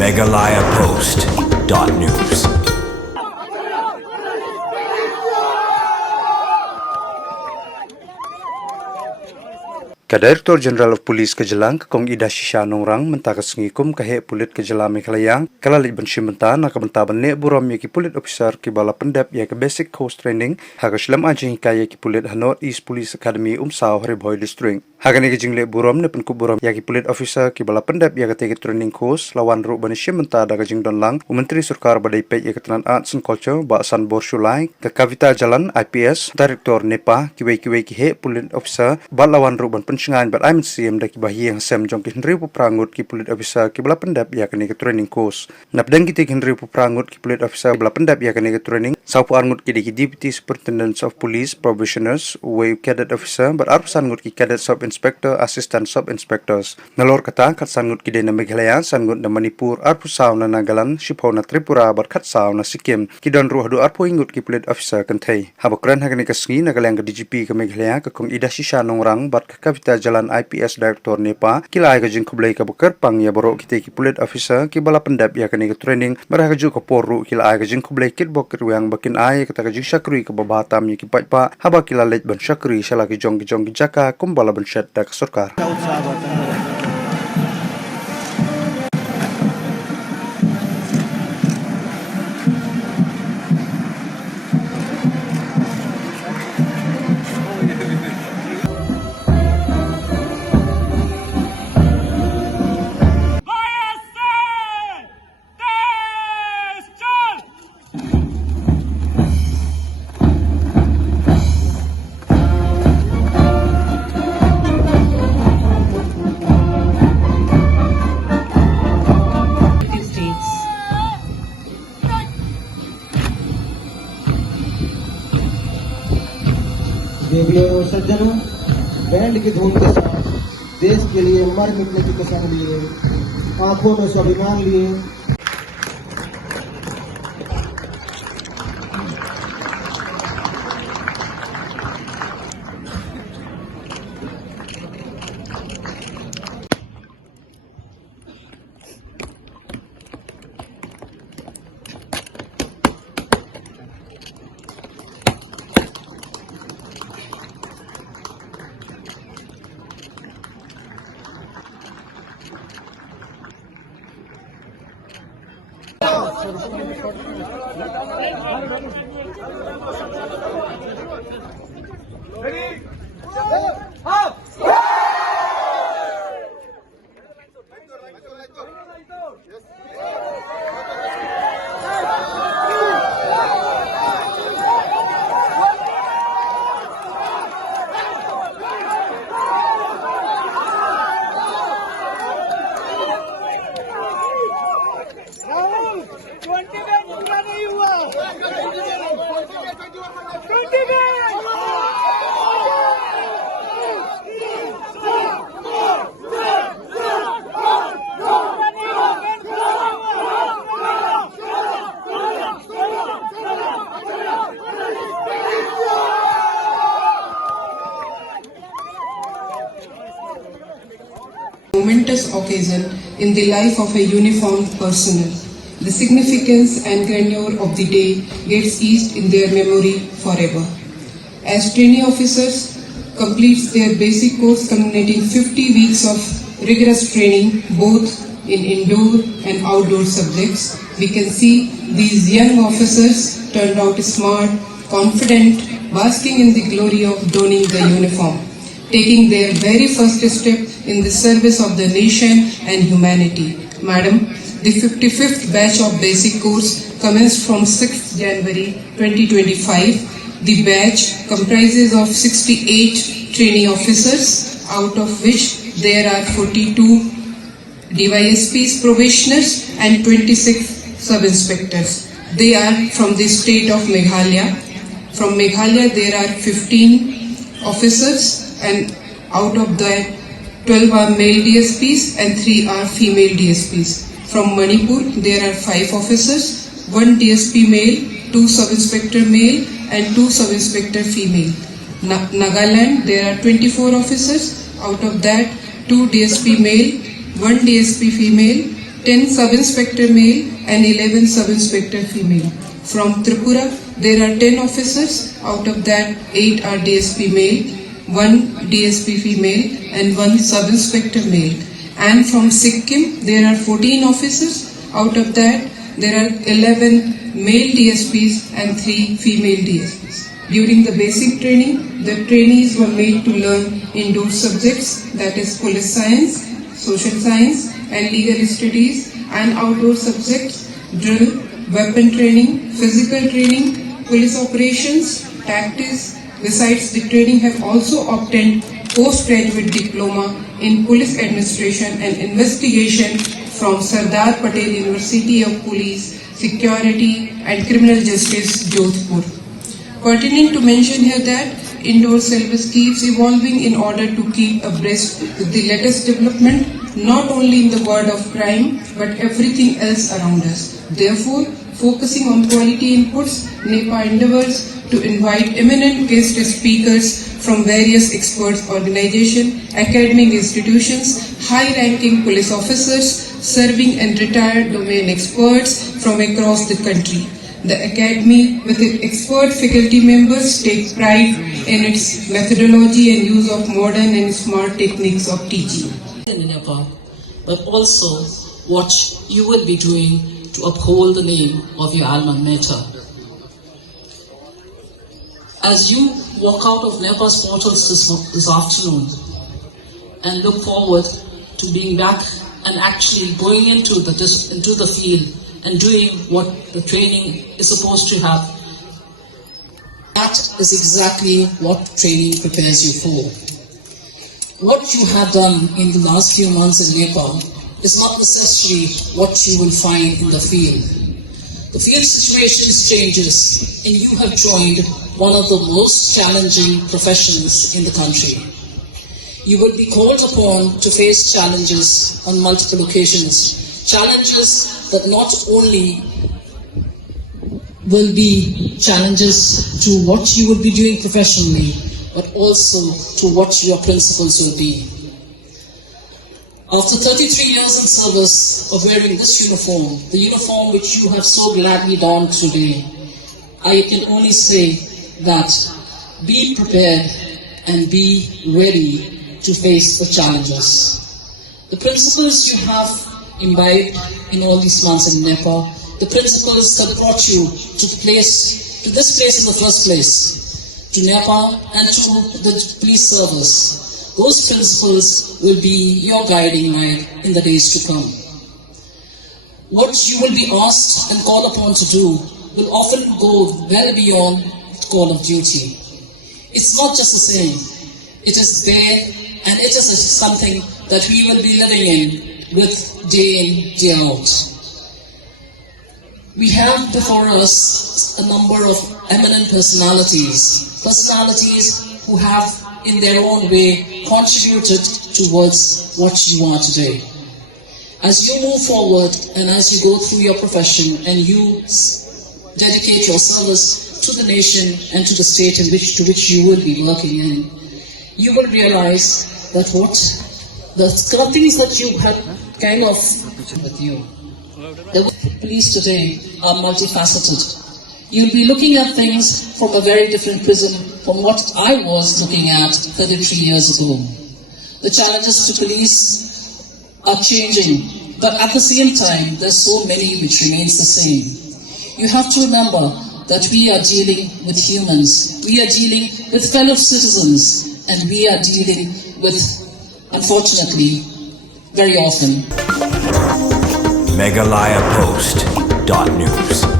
MeghalayaPost.news. Director General of Police Kejelang kong Idashisha Kum kahe Pulit Kejela Meghalayang kalalit ban Shim Bynta nakabentaban ne Burom yaki Pulit Ophisar ki bala pendap yaki basic course training haga Shilong anjing kaya ki Pulit Hanot East Police Academy Sao Hariboy District haga ne jingle Burom ne Pynkup Burom yaki Pulit Ophisar ki bala pendap yaki teki training course lawan ru ban Shim Bynta daga jing donlang Menteri Surkar badai pek yaki tenan arts and culture ba san Borshulai ke Kavita Jalan IPS Director NEPA kiwei ki he Pulit Ophisar ba lawan ru ban Ngan but I'm CM daki bahi yang sem jong ki Henry Puprangut ki Pulit Ophisar ki bala pendap ya kene ke training course napdang ki Henry Puprangut ki Pulit Ophisar bala pendap ya kene ke training saupu angut ki Deputy Superintendent of Police Probationers way cadet officer but arsan ngut ki cadet sub inspector assistant sub inspectors nalor kata kat sangut ki na Meghalaya sangut na Manipur arpu saw na Nagaland shipho na Tripura bar khat saw na Sikkim ki don ruh du arpu ingut ki Pulit Ophisar kanthai habakran hagane ka sngi Nagalang ka DGP ka Meghalaya ka kong Idashisha bat ka Kavita Jalan IPS Director NEPA kilai ka jing kublai ka bakar pang ya borok kita ki Pulit Ophisar ki bala pendap ya kene ke training marah ka ju ka poru kilai ka jing kublai kit bok ruang bakin ai kata ka jing syakri ka babatam ya ki pa haba kilalet ban syakri shala ki jong ki jaka kumbala ban syat da ka surkar देवियों और सज्जनों, band की धूम के साथ देश के लिए मर मिटने की कसम लिए, आंखों में स्वाभिमान लिए, momentous occasion in the life of a uniformed personnel. The significance and grandeur of the day gets etched in their memory forever. As trainee officers completes their basic course culminating 50 weeks of rigorous training both in indoor and outdoor subjects, we can see these young officers turned out smart, confident, basking in the glory of donning the uniform, taking their very first step in the service of the nation and humanity. Madam, the 55th batch of basic course commenced from 6th January 2025. The batch comprises of 68 trainee officers, out of which there are 42 DYSPs probationers and 26 sub-inspectors. They are from the state of Meghalaya. From Meghalaya there are 15 officers, and out of that 12 are male DSPs and 3 are female DSPs. From Manipur there are 5 officers, 1 DSP male, 2 sub-inspector male and 2 sub-inspector female. Nagaland there are 24 officers, out of that 2 DSP male, 1 DSP female, 10 sub-inspector male and 11 sub-inspector female. From Tripura, there are 10 officers, out of that 8 are DSP male, 1 DSP female and 1 sub-inspector male. And from Sikkim, there are 14 officers, out of that there are 11 male DSPs and 3 female DSPs. During the basic training, the trainees were made to learn indoor subjects, that is police science, social science and legal studies, and outdoor subjects, drill, weapon training, physical training, police operations, tactics. Besides, the training have also obtained postgraduate diploma in police administration and investigation from Sardar Patel University of Police, Security and Criminal Justice, Jodhpur. Pertinent to mention here that indoor syllabus keeps evolving in order to keep abreast with the latest development, not only in the world of crime, but everything else around us. Therefore, focusing on quality inputs, NEPA endeavors to invite eminent guest speakers from various experts organizations, academic institutions, high-ranking police officers, serving and retired domain experts from across the country. The Academy, with its expert faculty members, takes pride in its methodology and use of modern and smart techniques of teaching. In NEPA, but also what you will be doing to uphold the name of your alma mater. As you walk out of NEPA's portals this afternoon and look forward to being back and actually going into the field and doing what the training is supposed to have, that is exactly what training prepares you for. What you have done in the last few months in NEPA is not necessarily what you will find in the field. The field situation changes and you have joined one of the most challenging professions in the country. You will be called upon to face challenges on multiple occasions, challenges that not only will be challenges to what you will be doing professionally, but also to what your principles will be. After 33 years in service of wearing this uniform, the uniform which you have so gladly donned today, I can only say that be prepared and be ready to face the challenges. The principles you have imbibed in all these months in NEPA, the principles that brought you to this place in the first place, to NEPA and to the police service, those principles will be your guiding light in the days to come. What you will be asked and called upon to do will often go well beyond the call of duty. It's not just the same. It is there and it is something that we will be living in with day in, day out. We have before us a number of eminent personalities who have in their own way contributed towards what you are today. As you move forward and as you go through your profession and you dedicate your service to the nation and to the state to which you will be working in, you will realize that the things that you had kind of with you. The police today are multifaceted. You'll be looking at things from a very different prism from what I was looking at 33 years ago. The challenges to police are changing, but at the same time, there's so many which remains the same. You have to remember that we are dealing with humans, we are dealing with fellow citizens, and we are dealing with, unfortunately, very often, meghalayapost.news